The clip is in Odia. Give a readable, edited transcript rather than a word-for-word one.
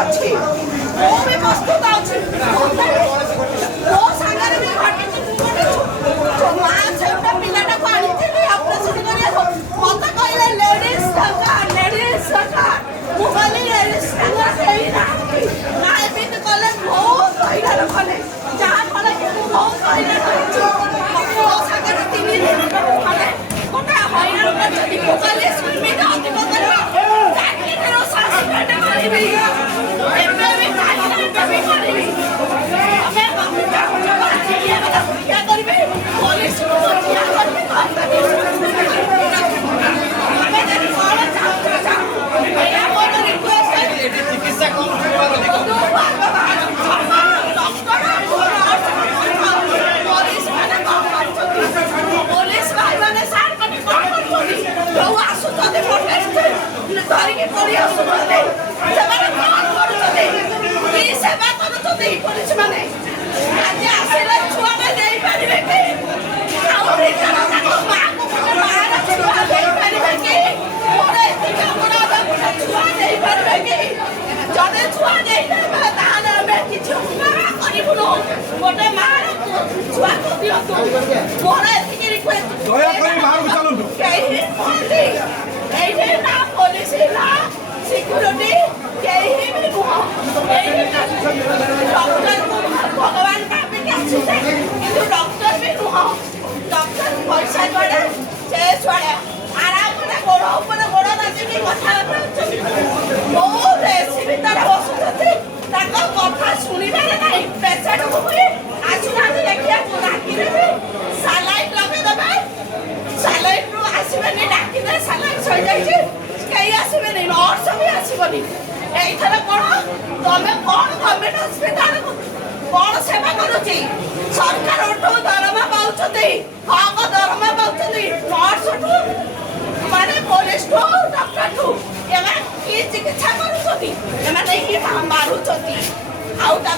ଅଛି ମୁଁ ବି ପ୍ରସ୍ତୁତ ଅଛି ମୋ ସାଙ୍ଗରେ ବି ଘଟିଛି ମା ସେଉଟା ପିଲାଟାକୁ ଆଣିଥିଲି ଅପରେସନ କରିବାକୁ ମତେ କହିଲେ ଲେଡିଜ ଦରକାର ମୁଁ କହିଲି ଲେଡିଜ ଦରକାର ହେଇନାହାନ୍ତି ନା ଏମିତି କଲେ ବହୁତ ହଇରାଣ କଲେ ଯାହା ଫଳରେ କି ମୁଁ ବହୁତ ହଇରାଣ ହେଇଛି ମୋ ସାଙ୍ଗରେ 3 ଦିନ କଲେ ଗୋଟେ ହଇରାଣ କରିଛନ୍ତି ମୁଁ କହିଲି ସୁମିତ ଅଧିକ କରିବ ଚାକିରିର ଶାସନଟା କରିବି ଏବେ ବି ଚାକିରିଟା ବି କରିବି ଆମେ ପରୀକ୍ଷା କରିବି ପୋଲିସକୁ ପରୀକ୍ଷା କରିବି ଆମେ ଯଦି କ'ଣ ଚାହୁଁଛୁ ଏଇଆ ମୋର ରିକ୍ୱେଷ୍ଟ ଚିକିତ୍ସା ପୋଲିସ ଭାଇମାନେ ସାର୍ ମାନେ କ'ଣ କରୁଛନ୍ତି ଯୋଉ ଆସୁଛନ୍ତି ଧରିକି ପଳେଇ ଆସୁଛନ୍ତି ସେମାନେ କ'ଣ କରୁଛନ୍ତି କି ସେବା କରୁଛନ୍ତି ପୋଲିସ ମାନେ ଆଜି ଆସିଲେ ଛୁଆଟା ଦେଇପାରିବେ କି ଆଉ ତାଙ୍କ ମାଆକୁ ଗୋଟେ ମାଆର ଛୁଆ ଦେଇପାରିବେ କି ମୋର ଏତିକି ଅପରାଧ ଗୋଟେ ଛୁଆ ଦେଇପାରିବେ କି ଯଦି ଛୁଆ ଦେଇପାରିବେ ତାହେଲେ ଆମେ କିଛି ଉପକାର କରିବୁନୁ ଗୋଟେ ମାଆର ଛୁଆକୁ ଦିଅନ୍ତୁ ମୋର ଏତିକି ରିକ୍ୱେଷ୍ଟ କେହି କୁହନ୍ତି ଏଇଠି ନା ପୋଲିସ ନା ସିକ୍ୟୁରିଟି କେହି ବି ନୁହଁ ଏଇଠି ଡକ୍ଟରକୁ ଭଗବାନ ଭାବିକି ଆସିছে କିନ୍ତୁ ଡକ୍ଟର ବି ନୁହଁ ଡକ୍ଟର ପଇସା ଯୋଡ଼େ ସେ ଛୁଆଟା ଆରାମରେ ଗୋଡ଼ ଉପରେ ଗୋଡ଼ ରାଜିକି କଥାବାର୍ତ୍ତା ହେଉଛନ୍ତି ବହୁତ ଏସି ଭିତରେ ବସୁଛନ୍ତି ତାଙ୍କ କଥା ଶୁଣିବାରେ ନାହିଁ ପେସେଣ୍ଟକୁ ବି ଆସୁନାହାନ୍ତି ଦେଖିବାକୁ ଡାକିଦେବେ ସାଲାଇନ୍ ଲଗେଇଦେବେ ସାଲାଇନ୍ରୁ ଆସିବେନି ଡାକିଲେ ସାଲାଇନ୍ ସରିଯାଇଛି କେହି ଆସିବେନି ନର୍ସ ବି ଆସିବନି ଏଇଥର କ'ଣ ତମେ କ'ଣ ଗଭର୍ଣ୍ଣମେଣ୍ଟ ହସ୍ପିଟାଲ କ'ଣ ସେବା କରୁଛି ସରକାରଠୁ ଦରମା ପାଉଛନ୍ତି ହକ ଦରମା ପାଉଛନ୍ତି ନର୍ସଠୁ ମାନେ ପୋଲିସଠୁ ଡକ୍ଟରଠୁ ଏମାନେ କି ଚିକିତ୍ସା କରୁଛନ୍ତି ଏମାନେ ମାରୁଛନ୍ତି ଆଉ